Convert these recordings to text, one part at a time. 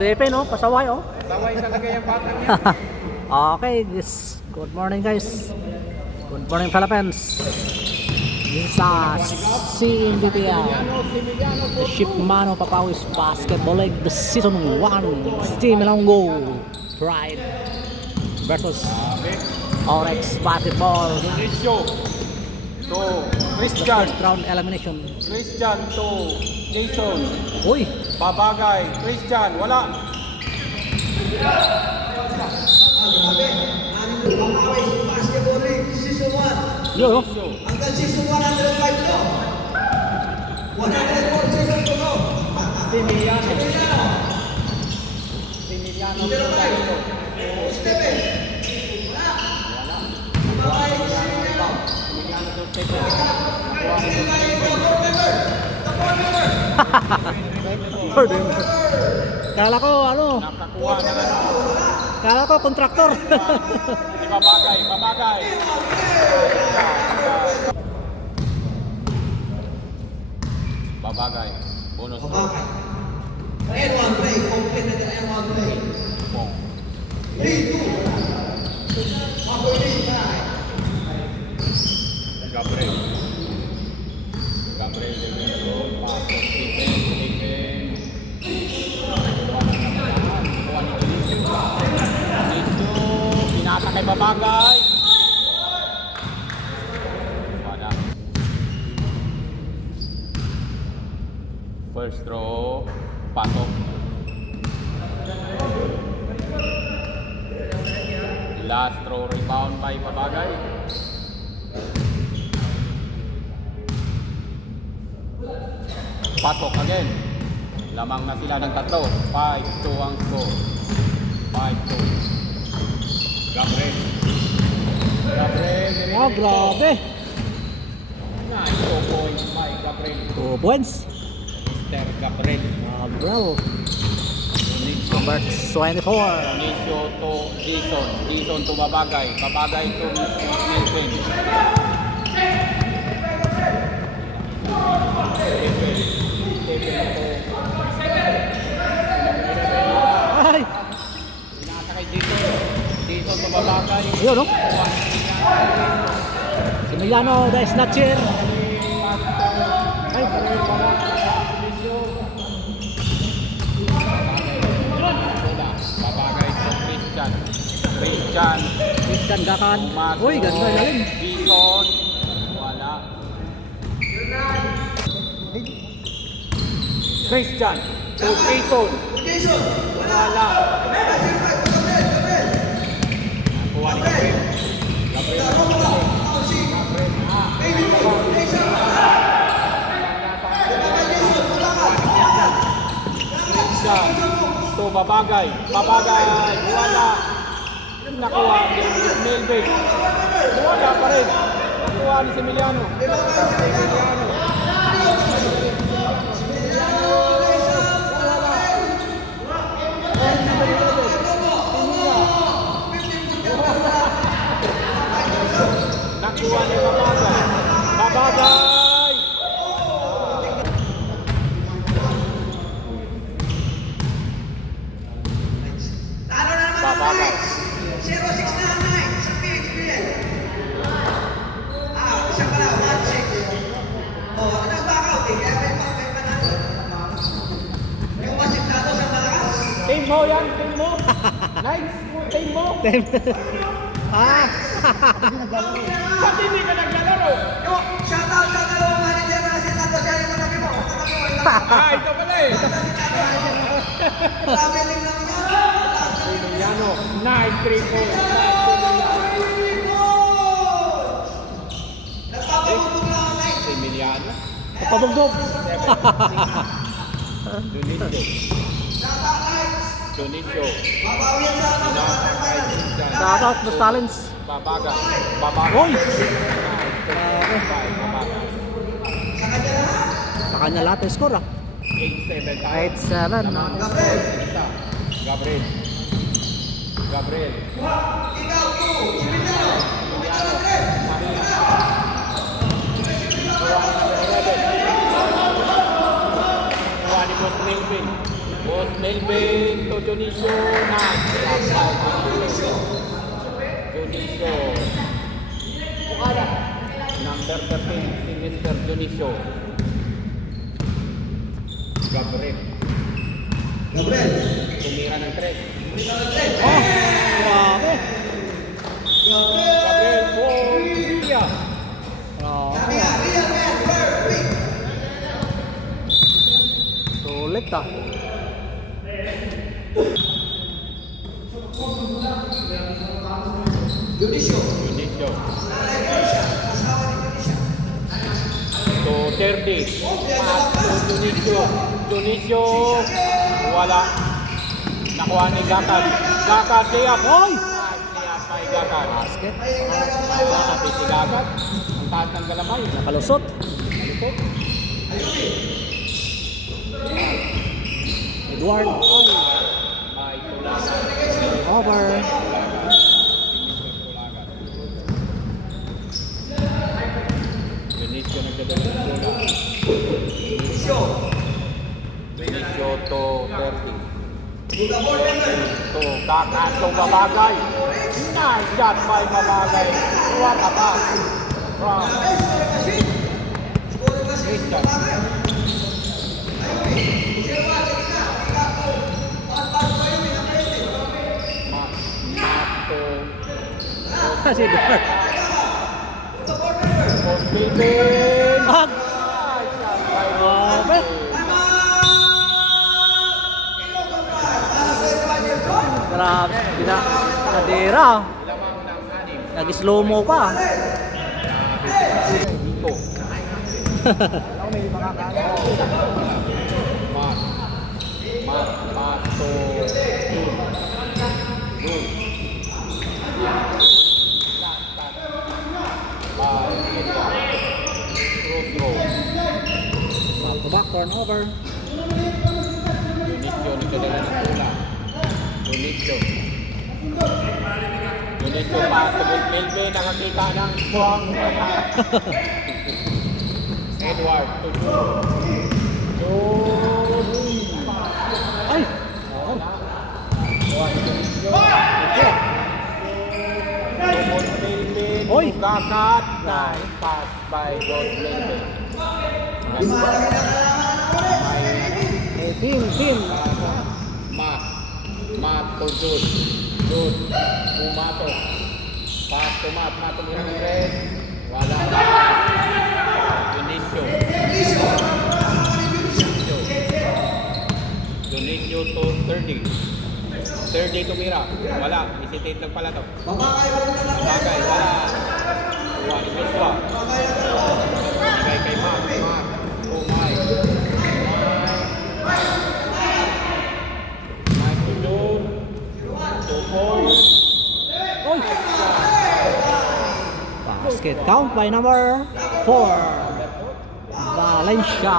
Pepe, no? Pasaway, oh. Pasaway talaga yung batang yan. Okay, good morning, guys. Good morning, Philippines. This is CMBPL, the Shipmano Papawis Basketball League, the Season 1. Team Ilonggo Pride versus Orex Basketball. Inicio to Christian. First round elimination. Christian to Jason. Uy! Babagay. Christian, wala. Basketball League Season 1. Yun, no? Hanggang Season 105 to. 104 season to go. Similiano. Pero tayo. Stephen. Wala. Babay, Similiano. Kala ko, ano? Nakakuha na ano. Kala ko, kontraktor. Si Babagay. Babagay. Babagay. Bonus to. N1 play. Complete na tayo N1 play. Pong. Lead 2. Mabulit na. Gabriel. Gabriel Demetro. Pasok. Stephen. Pinasa kay Babagay. Wala. First throw. Pasok. Last throw. Rebound by Babagay. Pasok again. Lamang na sila ng tatlo. 5-2 ang score. 5-2. Gabriel. Gabriel. Oh, grabe. Nice 2 points by Gabriel. 2 points. Mr. Gabriel. Bro. Number 24. Inicio to Jason. Jason to Babagay. Babagay to Melvin. Ay! Pinasa kay Jason. Jason to Babagay. Ayun, no? Si Emiliano, the snatcher. Ay, Babagay to Christian. Christian. Christian Gakan. Pumasok. Uy, ganda galing. Jason. Wala. Christian. To Jason. Jason. Wala. Kuha ni Gabriel. Christian. To Babagay. Babagay. Wala. Nakuha ni Melvin. Wala pa rin. Nakuha ni Similiano. Similiano. Nakuha ni Babagay. Babagay! Talo na naman ang Babagay. Alex. 0699 sa PHBL. Isa pala, 16. Ano ang backout eh? Kaya may panalo. Yung masiklado sa malakas. Team mo yan, team mo. Nice, team mo. Ah! Ba't hindi ka naglalaro? Shoutout sa dalawang manager na sinado siya yung malaki mo. Ito pala eh. Traveling lang yan. Similiano, nice 3 points. Nagpapabubog lang ang night. Similiano, Pabugdog. Dunicio. Dunicio. Babawi yan sa mga Shout out, Los Talents. Babagay. Babagay. Uy! Babagay. sa kanya lahat. Sa kanya lahat ang score, ah. 8-7 tayo. 8-7. Isa. Gabriel. Gabriel. Ikaw, 2. Similiano. Ikaw, 3. Maria. Kuha ni Boss Melvin. Boss Melvin. Melvin to Dionisio na. Dionisio. Number 13 si Mr. Dionisio. Gabriel. Gabriel. Tumira ng 3. Oh, grabe. Gabriel for India. Grabe. Real man, perfect. Sulit ah. Dionisio. Dionisio. Nanay ko siya. Asawa ni Dionisio. So, 30. Pass to Dionisio. Dionisio. Wala. Nakuha ni Gakat. Gakat, layup. Oy! Layup by Gakat. Basket. Sabi si Gakat. Ang taas ng galamay. Nakalusot. Edward. Oy. Ay, Tulaga. Over. Dionisio nagdadala ng bola. Dionisio. Dionisio to 30. Buka board member. To Gakat to Babagay. Nice shot by Babagay. What a pass. From Scoring machine. Great shot. Sirwa, check na. Ikaw po. Pass pa yun. Mato. Si Edward. Buka board member. Post Melvin. Ah, Nice shot by grabe. Grabe. Kadera. Nag-slow mo pa. Dito. Mato. Back to back, turnover. Dionisio nagdadala ng bola. Dionisio pass to Melvin. Nakakita ng strong. Edward to Ay! Oy! Gakat. Nice pass by Rod Melvin. Eh, team. Mat to Jude. Jude. Pumato. Pass to Mat. Mat tumira ng red. Wala. Dionisio. Dionisio to 30. 30 tumira. Wala. Hesitate lang pala to. Bagay. Wala. Kuha ni Joshua. Ibigay kay Mat. Mat. Oh my. Mike to Jude. To Paul. Oy! Basket count by number 4. Valencia.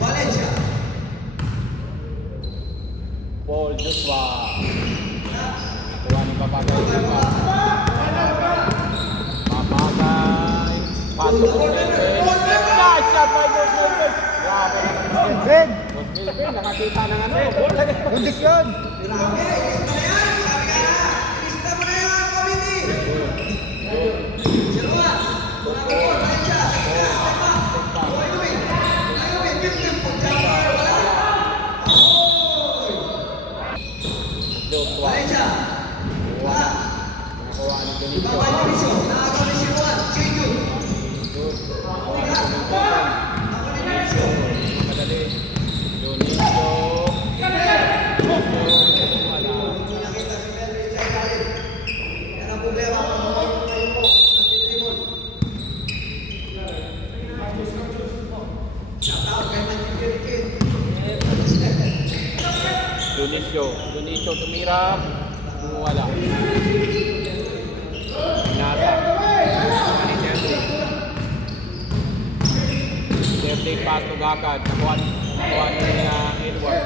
Valencia. Paul Joshua. Nakuha ni Papagay. Papagay. Pasok ko Melvin. Nice shot by Boss Melvin. Grabe naman Boss Melvin. Boss Melvin, nakakita ng ano. Kondisyon. Joshua. Valencia. Wala. Nakuha ni Dionisio. Ibaba Dionisio. Nakagawa ni Silwan. Chiju. Nakuha ni Dionisio. Madali. Dionisio. Wala. Nakita si Melvin sa ilalim. Yan ang problema kung makakuha mo ng titribol. Shout out kay Matthew Kirkin. Dionisio tumira. Wala. Nasa. Birthday pass to Gakat. Nakuha ni Edward.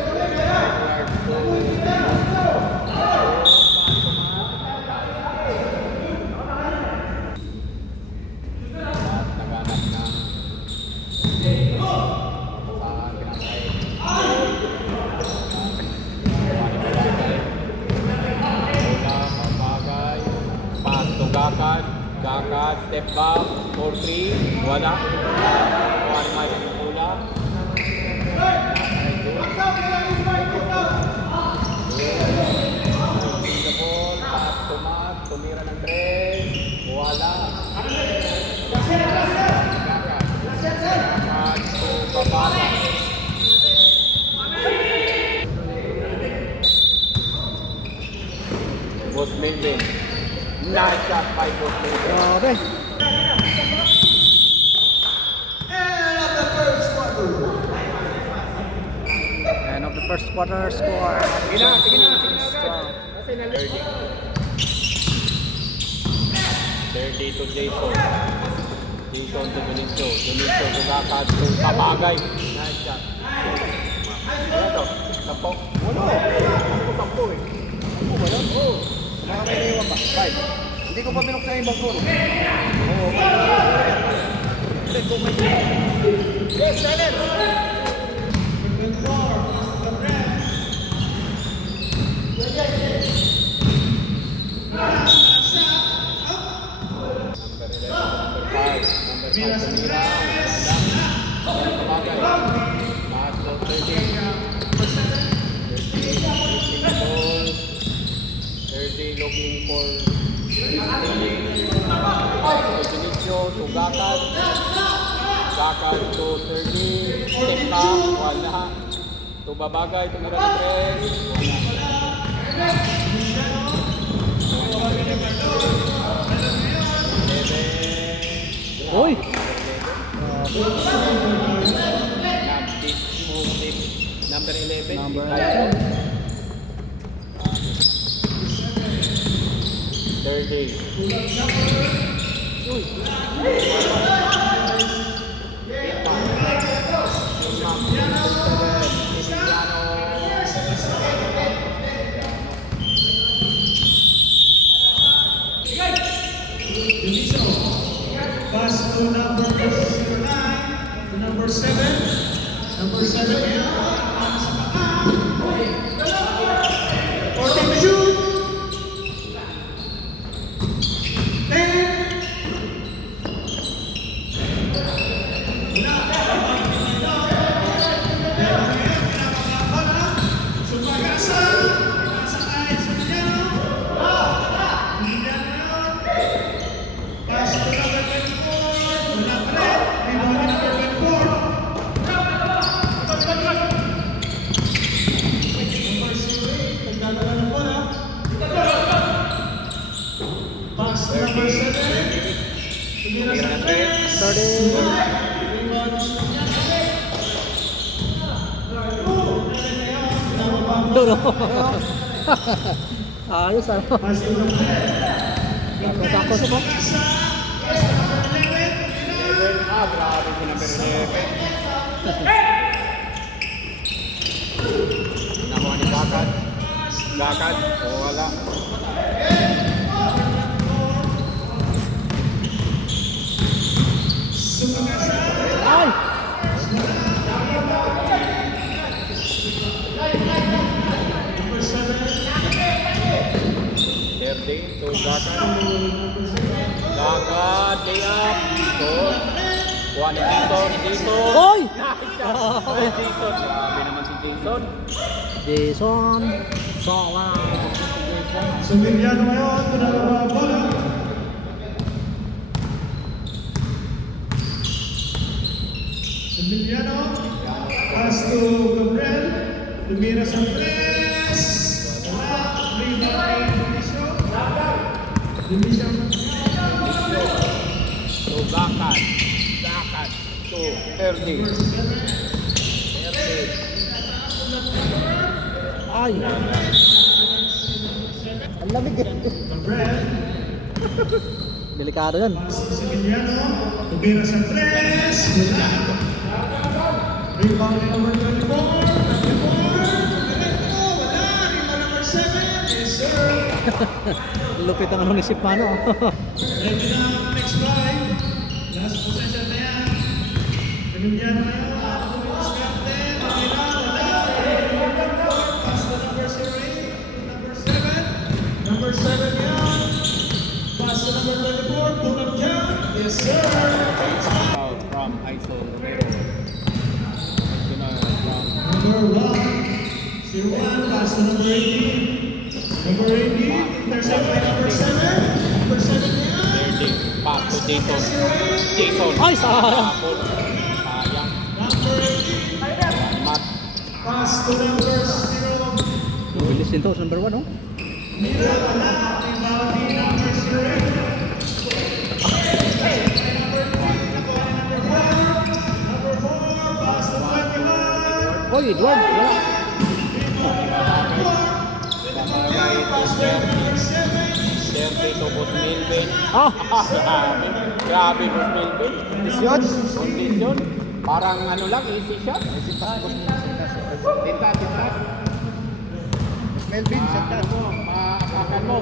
Naghanap ng Step back, 4-3, wala. Juan Mike yung pula. The ball, pass to Matt, tumira ng 3, wala. Matt to Babala. Boss Melvin. Nice shot by Boss Melvin. Grabe. End of the first quarter. End of the first quarter score. Sige na. Kasi na 30 to Jason. Jason to Donicio. Donicio to Gakad to Kabagay. Nice shot. Ano to? Sampo? Ano? Sampo eh. Sampo ba yun? Oo. Baka may naiwan ba? 5. Hindi ko pa binuksan yung ibang phone. Oo. Hindi ko may yes, silent! Looking for Donicio to Gakad. Gakad to 30. Step back, wala. To Babagay, tumira ng 3. Uy! Number 11. Number si 30. Pass to number 9, to number 7. Number 7 yan. Orting shoot. 30. Dulo. Ayos ano. Sakto sa po. Grabe si number 11. Nakuha ni Gakad. Gakad, wala. Ay! Thirty to Gakad. Gakad, lay up. To kuha ni Jason. Jason. Oy! Ay, Jason. Grabe naman si Jason. Jason. Sola. Sumiliano ngayon, tunala mga bola. Sumiliano, pass to Gabriel, tumira sa press. Rebound, Dionisio. To Gakad. Gakad. To Erdi. Erdi. Ay! Ang lamig eh. Gabriel, Delikado yan. Sumiliano, tumira sa press. Rebound ni number 24. Wala, rebound number 7. Yes, sir. Lupit ang ano ni Sipano. Ready na ang next drive. Last possession na yan. Pinunyan na yun. Pumilis captain. Okay na. Wala. Number 4. Pass to number 08. Number 7. Number 7 yan. Pass to number 24. Tulog dyan. pass to number 18. Number 18, intercept by number 7. Number 7 yan. 30. Pass to Jason. Jason. Ay, sayang. Tapon. Sayang. Number 18, Mat. pass to number 0. Bilis din to, number 1 oh. Mira, wala. Rebound ni number 0. Oy, Edward, wala. Siyempre ito, Boss Melvin. Ah, Grabe. Grabe, Boss Melvin. kondisyon. Kondisyon. Parang ano lang, easy shot. Tintas. Melvin, santa. Maapakan mo.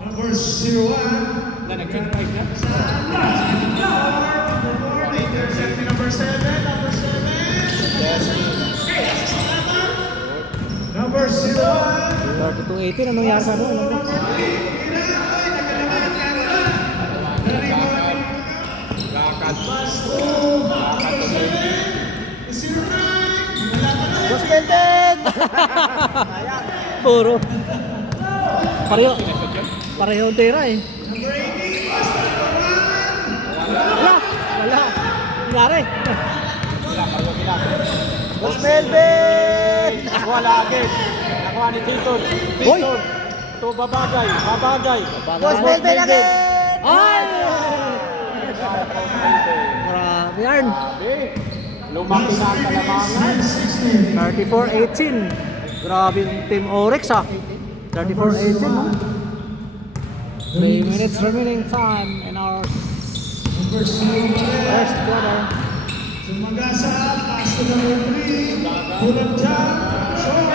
Number 01. Na nag-check five na. Number 7. Number 7. Number 01. 32-18, anong nangyari sa ano? Lakad. Boss Melvin! Puro. Pareho. Pareho ang tira eh. Wala! Wala! Nangyari. Boss Melvin! Wala agad. Nakuha ni Jason. Hoy! Jason. Ito babagay. Boss Melvin again! Ay! Grabe yarn. Grabe. Lumaki na ang kalamangan. 34-18. Grabe yung Team Oryx ah. 34-18 no? 3 minutes remaining time in our first quarter. Sumagasa, pass to number 3. Pull-up jump. Short.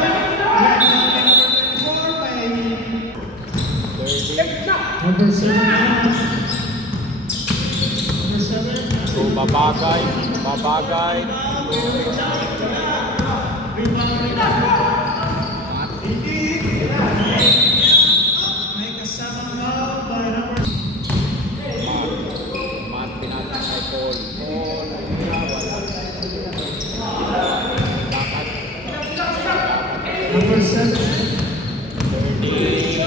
Number 7. Number 7. So babagay. May kasamang foul by number Mat pinatang kay Paul. Lakad. number 7. 30.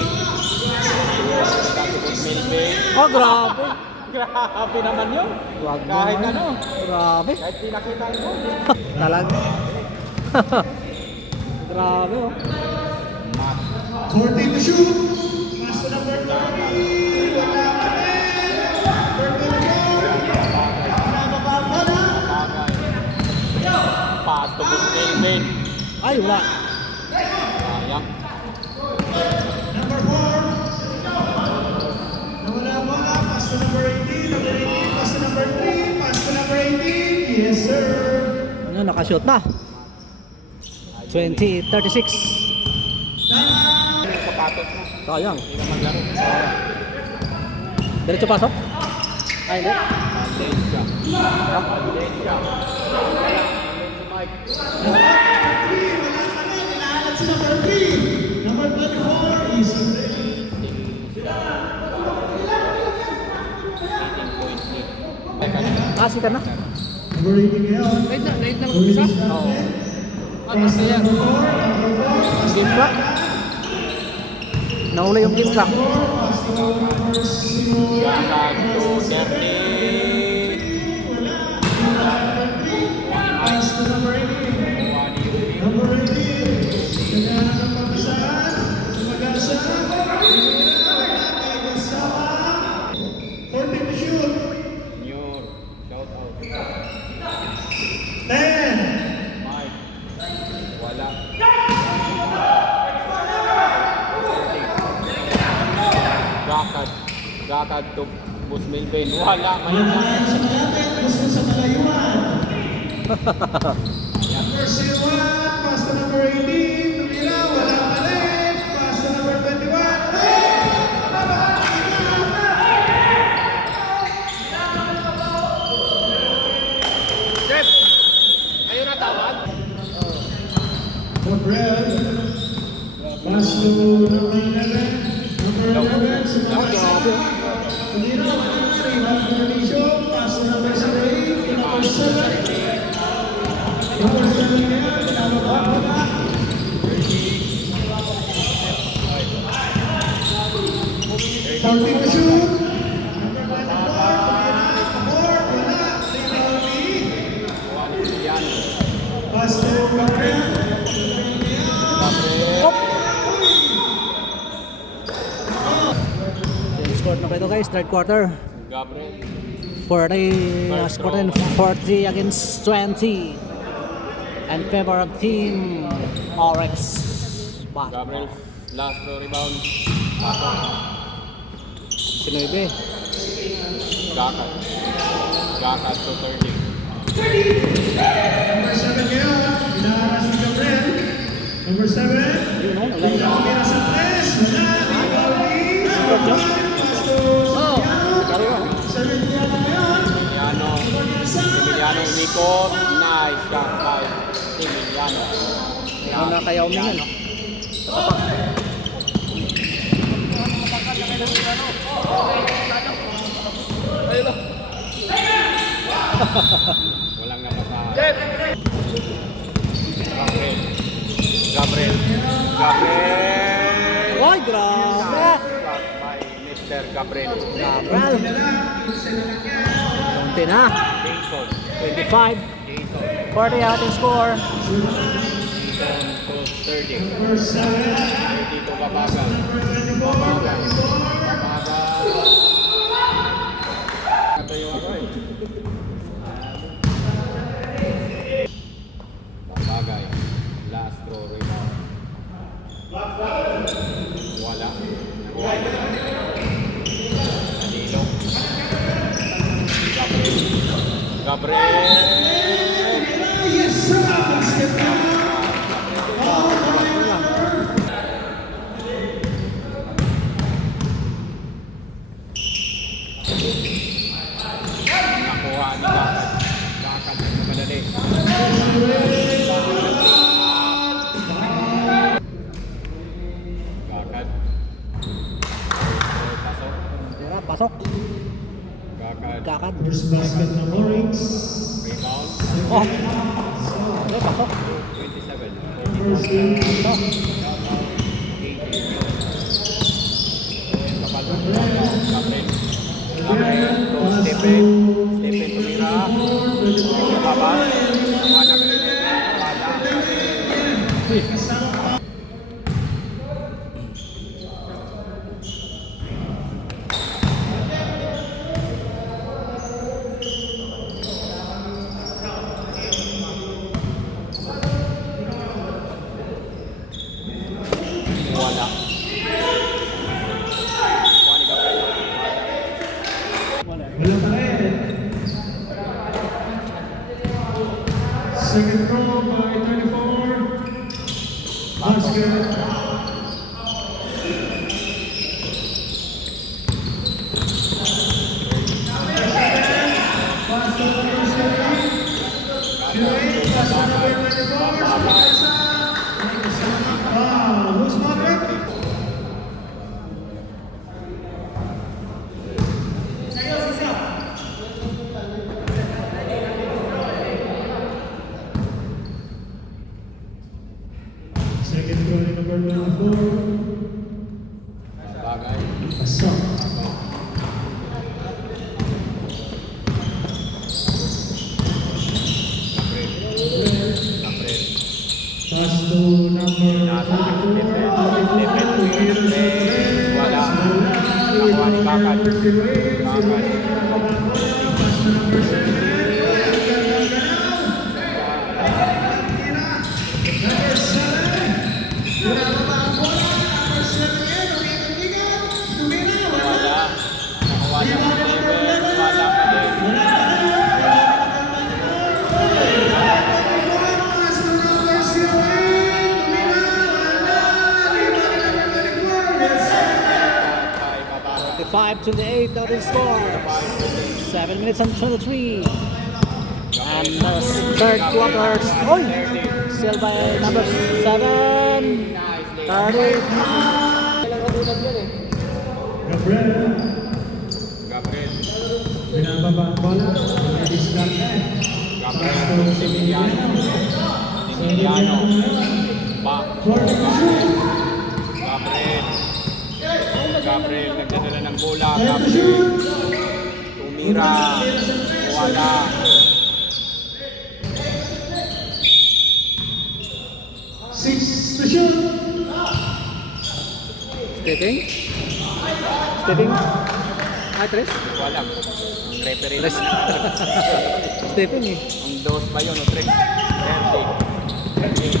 Tapos Melvin. Oh, grabe. Grabe naman yun. Wag mo Kahit naman. ano. Grabe. Kahit pinakita mo. Talaga. Grabe oh. Mat. 14 to shoot. Pass to number 30. Wala pa rin. Number 24. Nabababa na. Babagay. Pass to Boss Melvin. Ay, wala. Sayang. Number 4. Nawala pa na. Pass to number 18. Number 18. Pass to number 3. Pass to number 18. Yes, sir. Ano, nakashoot na. 20-36. Sapatos mo. Sayang. Hindi naman laro. Diretso pasok? Ay, hindi. Valencia. Valencia. Naalat si number 3. Number 24 is Kasi ka na. number 18 ngayon. Late na mag-umpisa? Oo. Ano siya? Number 4. Game clock. Naula yung game clock. Pass to number 6. Lakad to Derny. Pass to number 18. Number 18. Kailangan ng pagkasaan. Sumagasa. May kasama. 14 to shoot. Junior. Shout out. 10. Mike. Wala. Lakad to Boss Melvin. Wala. Alam na yan sa malapit. Gusto sa malayuan. Number 01. Pass to number 18. Tumira. Wala pa rin. Pass to number 21. Jeff! Ayun na tawag? For Brad. Pass to number 11. Number 11. Sumagasa. Tumira. Rebound for Alicio. Pass to number 08. Number 7. Number 7 ngayon, binababa muna. 40 to shoot. Number 24, tumira. Board, wala. Lee. Pass to Gabriel. Score na pa ito guys, third quarter. Gabriel. 40, score in 40 against 20. And favor of team Orex. Gabriel. Last throw rebound. Sinuibe. Gakat. Gakat to 30. Number 7 ngayon, binaharas si Gabriel. Number 7. Yun o, Tumira sa 3. Wala. Lee. Pass to Oh, laro o. 7 ngayon. Emiliano. Emiliano umikot. Nice shot by Emiliano. Ikaw na kaya umingan. Walang napasa. Gabriel. Gabriel. Gabriel. Oy, grabe! Shot by Mr. Gabriel. Gabriel. Konti na. Jason. 25. Jason. 40 ating score. Jason to 30. Number 7. 30 to Babaga. Number 24. Babaga. Ito yung ako eh. Babagay. Last throw rebound. Wala. Danilo. Gabriel. Gabriel. Yes, sir. Basket. Nakuha ni Gakat. Gakat na madali. Gakat. Pasok. Tira, pasok. Gakat. Kakad. First basket ng Oryx. Rebound. Oh. Ano, pasok. 27. First game. Ito. 18. Kapal ng Gabriel. Gabriel. Stephen. Stephen tumira. Kapal. Nakuha na wala. Wala pa rin. Second throw by 34. Basket. Pass to number 7. Shireen, pass to number 24. Sa isa. Who's Patrick? Second throw ni number 24. Bagay. Pasok. Gabriel. Gabriel. Pass to number 42. Wala. Nakuha ni Gakat. Gakat. Wala. Nakuha ni Stephen. Wala pa din. Ay, Babaga. 45-28 ating score. 7 minutes and 23. And the third quarter. Oy! Still by number 7. 30. Gabriel, Gabriel. binababa ang bola. Discard. Gabriel to Similiano. Similiano. Back. Gabriel, nagdadala ng bola. Gabriel. Tumira. Wala. Six to shoot. Stepping. Stepping. Ah, tres. Wala. Ang referee Tres. naman. Stepping eh. Ang dos pa yun, o tres. 30. 30.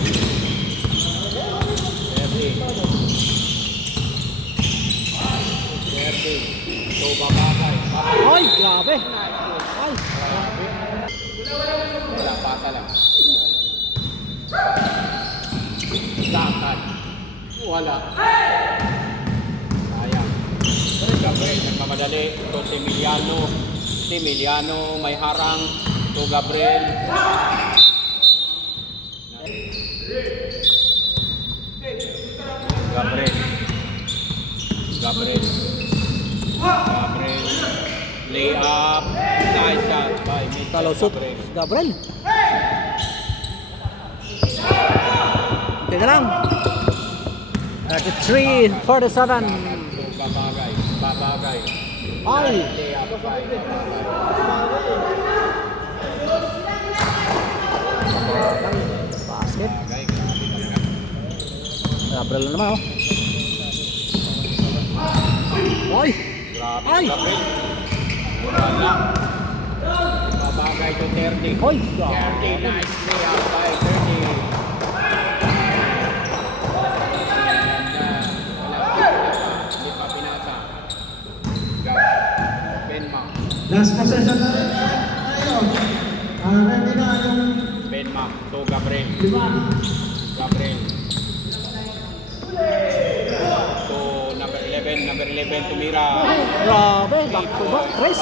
So, babakay. Ay, grabe. Ay. Wala, pasa lang. Dakan. Wala. Sayang. Gabriel, nagmamadali. Ito si Emiliano. Si Emiliano, may harang. Ito Gabriel. Gabriel. Gabriel. Gabriel. Lay up. Nice shot by Mr. Kalusot. Gabriel. Gabriel. Teka lang. 33-47. Babagay. Babagay. Ay. Lay up by Babagay. Basket. Babagay. Grabe talaga. Gabriel na naman oh. Ay. Grabe. Ay. Gabriel. Wala. Babagay to 30. Hoy. 30. Nice lay up by 30. Hindi pa pinasa. Benma. Last possession na rin tayo. Ready na yung Benma to Gabriel. 5. Gabriel. To number 11 tumira. Grabe. Back to back. Tres.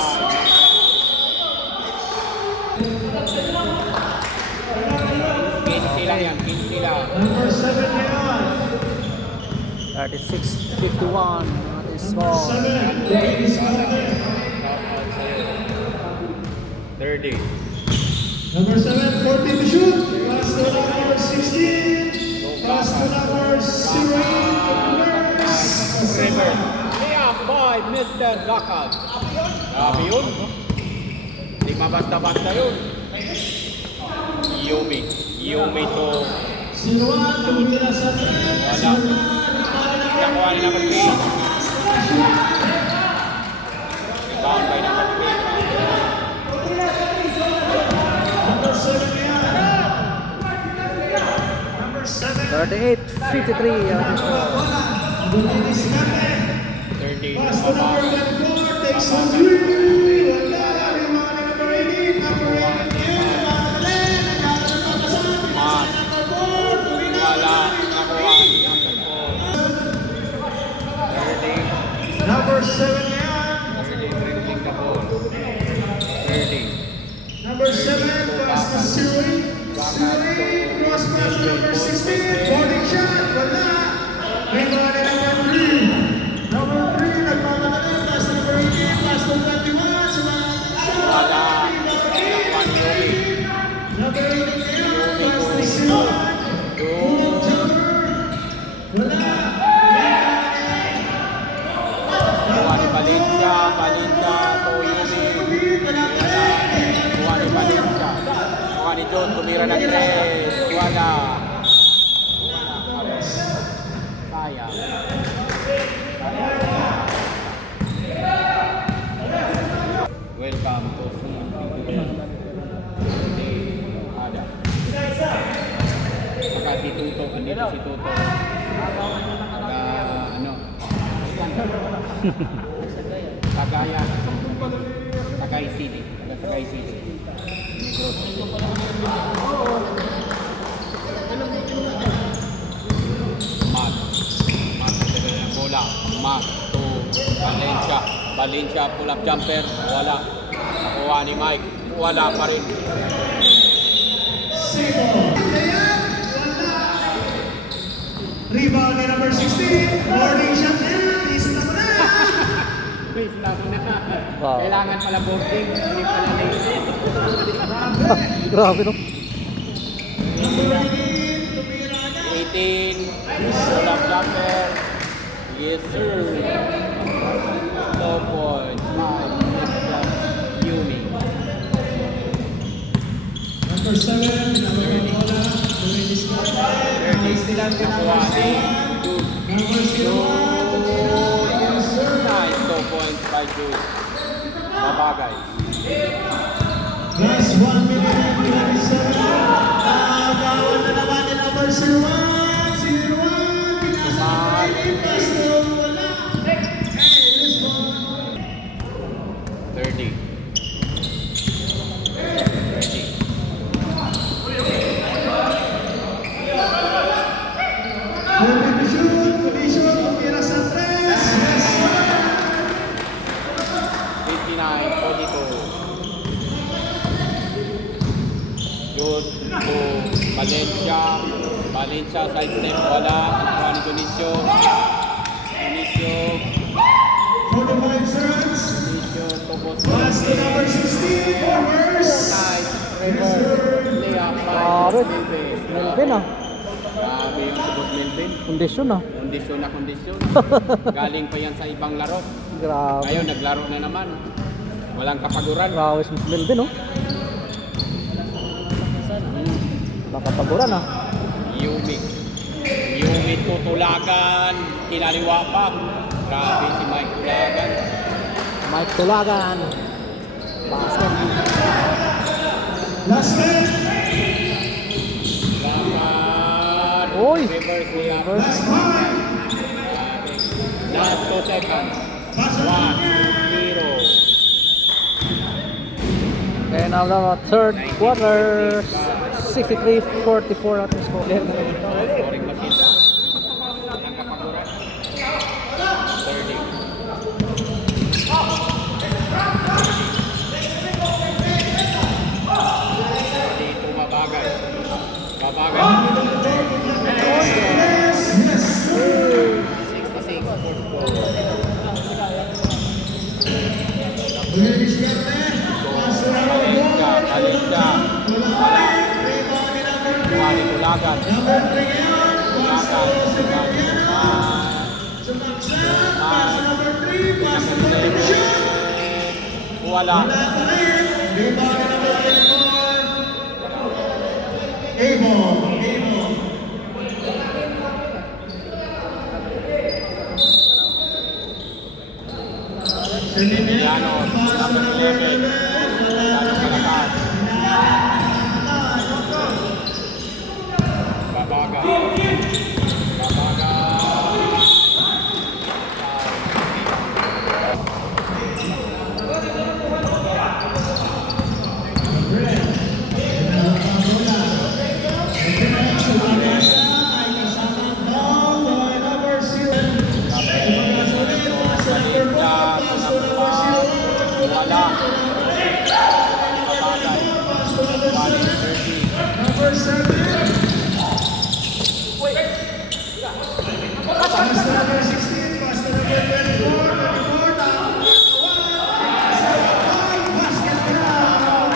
Sila yan, sila. Number 7 ngayon. 36-51. Ating score. 7. Ladies Mountain. 30. Number 7, 40 to shoot. Pass to number 16. Pass to number 0. River. Yeah, by Mr. Lakad. Grabe yun. Hindi mabasta-basta yun. Yumi to 0-1. Tumira sa 3. wala. Nakuha ni number 3. Rebound by number 3. Number 7 ngayon. Number 7. 38-53. Ating score. Ladies Mountain. 30. Pass to number 24. Takes on 3. Wala. Rebound number 18. Number 18 ngayon. Mark. Wala. Nakuha ni number 4. 30. Number 7 ngayon. 30. Dribbling the ball. 30. Number 7, pass to Siri. Siri, cross pass to number 16. Boarding shot, wala. Rebound ni number 3. Number 3, nagmamadali. Pass to number 18, pass to 21. Wala. Nakuha ni Yumi. Number 18 ngayon, pass to Siri. Pull-up jumper. Wala. Nakuha ni Valencia. Valencia to Yumi. Wala. Nakuha ni Valencia. Nakuha ni John. Tumira ng 3. Wala. Sayang. Welcome to Ada. Saka si Tuto. Andito si Tuto. Ano? Cagayan. Sagay City. Sagay City. Negros. Mag. Mag. Nagdadala ng bola. Mag to Valencia. Valencia pull up jumper. Wala. Nakuha ni Mike. Wala pa rin. Simo. Rebound ni number 16. Boarding shot niya. Is na na. Stop na. Wow. Kailangan pala boarding. Hindi pala late. Grabe no. 18. Pull-up jumper. Yes, sir. 2 points. 5. Yumi. Number 7, number 1 bola. Luis Carter. 30. Nakuha ni Jude. Number 01, yes sir. Nice. 2 points by Jude. Mabagay. Last 1 minute and 27. Nagawan na naman ni number 01. 01. Pinasa ni Pastor. Wala. Hey, this one. 30. 30. Ready to shoot. Condition. Tumira sa 3. Yes sir. 59, 42. Good to Valencia. Valencia side step wala. Nakuha ni Dionisio. Dionisio. 45 seconds. Dionisio. Tobos. Pass to number 16. Reverse. Nice. Reverse. Layup by Grabe. Melvin. Melvin ah. Grabe yung Tobos Melvin. Kondisyon ah. Kondisyon na kondisyon. Galing pa yan sa ibang laro. Grabe. Ngayon naglaro na naman. Walang kapaguran. Grabe si Melvin no. Nakapaguran ah. Yumi. Yumi tutulagan. Kinaliwa pa. Grabe si Mike Tulagan. Mike Tulagan. Basket. Last 10. Laman. Uy. Reverse layup. Last 5. Grabe. Last 2 seconds. Pass to 1-0. And now the third quarter. 63-44 at the score. Scoring machine. Walang kapaguran. 30. Dito mabagay. Mabagay. Yes, yes. 66. Luis Carter. Pass to number 1. Valencia. Wala. Rebound ni number 3. Kuha ni Tulagan. Number 3 ngayon. Pass to Sebastiano. Sumaksak. Pass to number 3. Pass to number 2. Wala. Wala pa rin. Rebound ni number 24. Abel. Emiliano. Number 11. Emiliano Calatas. Babaga. Babaga. Wala. Babagay. Bali 30. Number 7. Pass to number 16. Pass to number 24. 24 down. Basket count.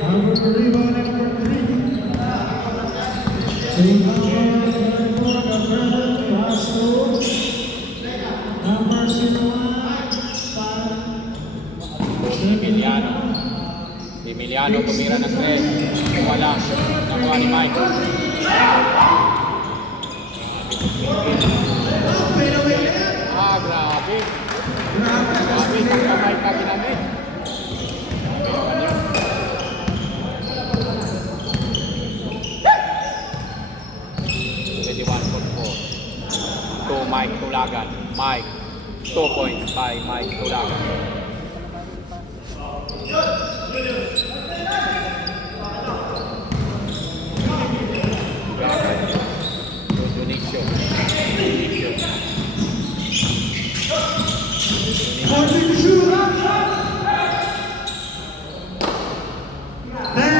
Number 3, number 3. Number 01. Emiliano. Emiliano tumira ng 3. Wala. Nakuha ni Mike. Grabe. Grabe. Pagka Mike ka ginamit. To Mike Tulagan. Mike. 2 points by Mike Tulagan. Dionisio. Forty to shoot. 10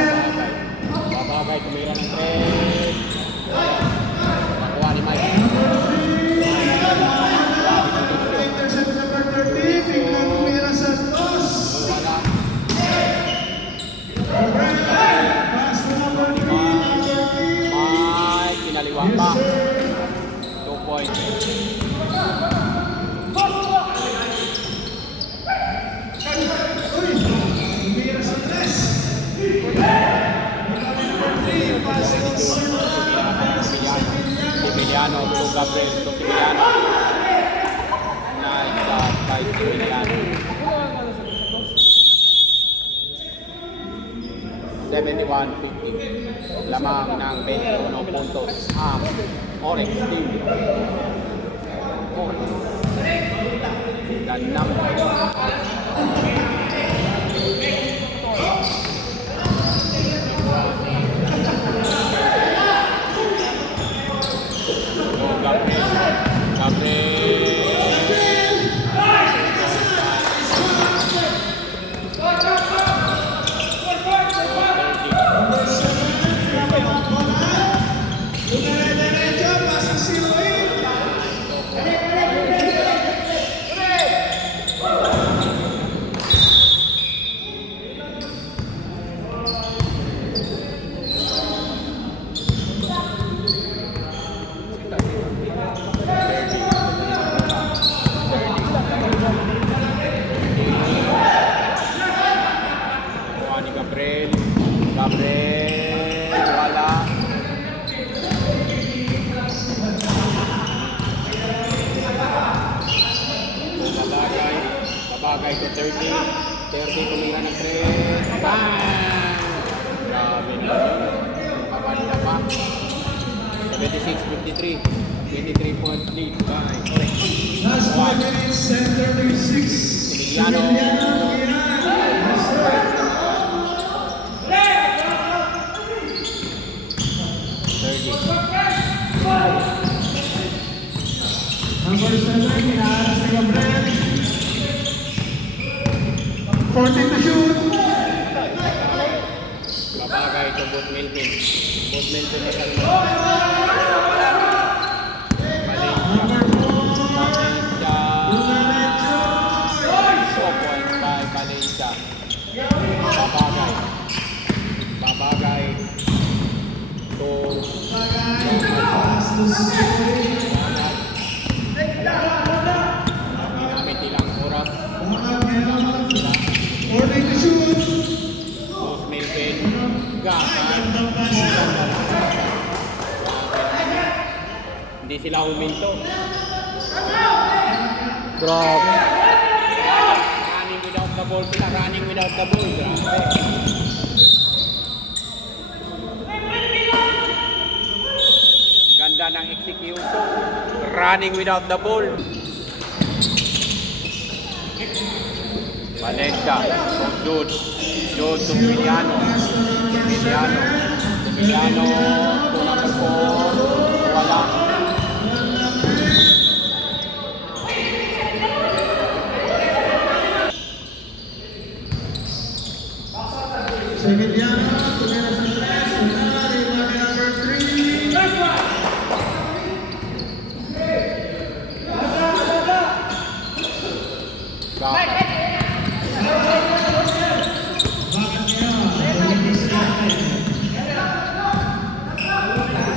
71-50. Lamang ng 21 puntos ang Orex team. Orex. The number. Dire-diretso, pasok si Ruin. Kuha ni Gabriel. Gabriel. Wala. Babagay. Babagay to 30. 30 tumira ng 3. Bang! Grabe na yun. Kabanda pa. 76-53. 23 point lead by Orex. Last 5 minutes, center 36. Emiliano. Number 7, inaarap si Gabriel. 14 to shoot. Babagay to Boot Milpin. Boot Milpin na kalma. Number 4, Valencia. Diretso. 2 points by Valencia. Babagay. Babagay. To Pass to si Ruin. ginamit nilang oras. 14 to shoot. Boot Milpin. Gaman. Gandang pass. Hindi sila huminto. Grabe. Running without the ball sila. Running without the ball. Grabe. Ganda ng execution. Running without the ball. Valencia. From Jude. Jude to Emiliano. Emiliano. Emiliano to number 4. Wala. Emiliano, tumira sa 3. Wala, rebound number 3. Gaman. Bakit kaya?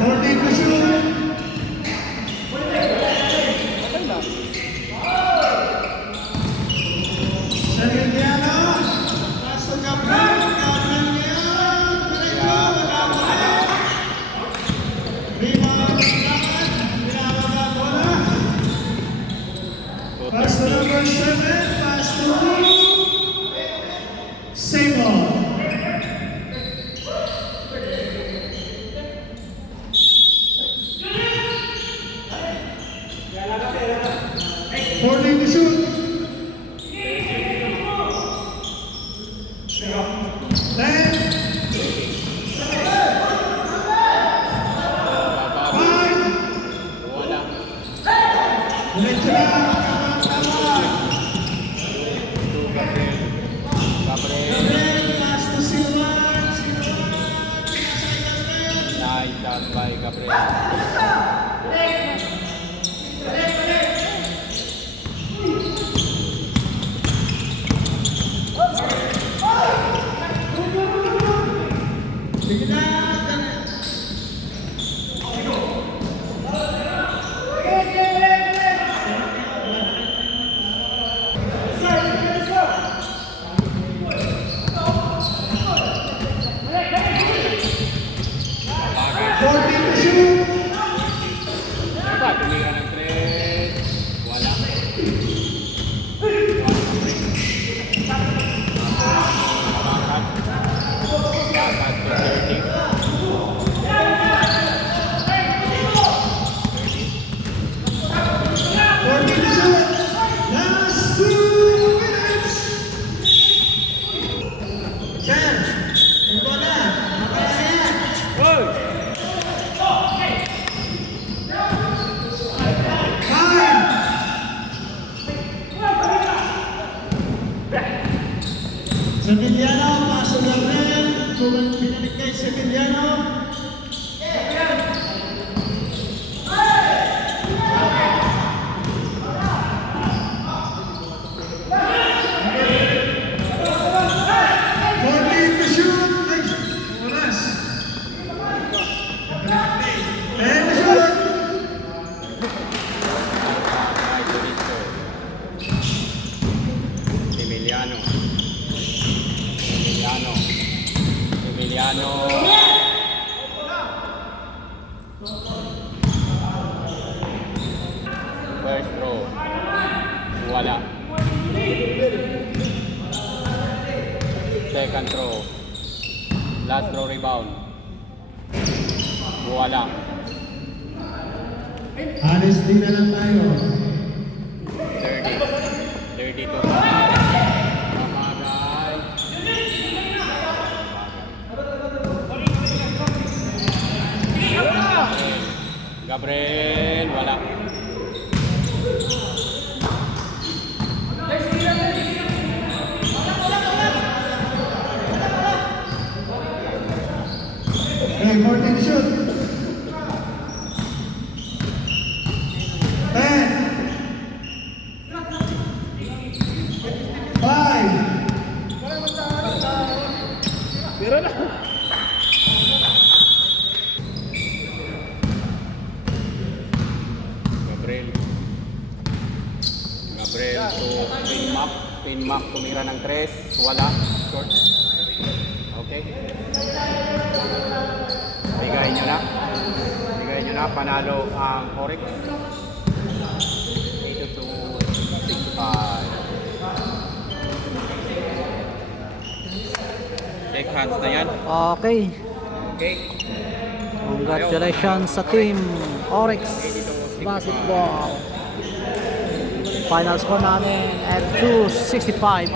14 to shoot. Emiliano, pass to Gabriel. Gabriel ngayon. Diretso, rebound, Gabriel. Binababa bola. Pass to number 7. Pass to Sabo. Fourteen to shoot. Ten, five, Wala. diretso lang. Gabriel. Gabriel. Sevillano, paso lang rin. Binalik kay Sevillano. To shoot. Oras. And shoot. Emiliano. Emiliano. Emiliano. First throw. Wala. Second throw. Last throw rebound. Wala. Alis din na lang tayo. 32. Mamagay. Gabriel, wala. Okay, 14 shoot. 10. 5. Gabriel. Gabriel to pin map. Pin map, tumira ng 3. Wala. Short. Okay. Bigay nyo na. Bigay nyo na. Panalo ang Oryx. 82-65. Take hands na yan. Okay. Okay. Congratulations sa team Oryx Basketball. Final score namin at 265.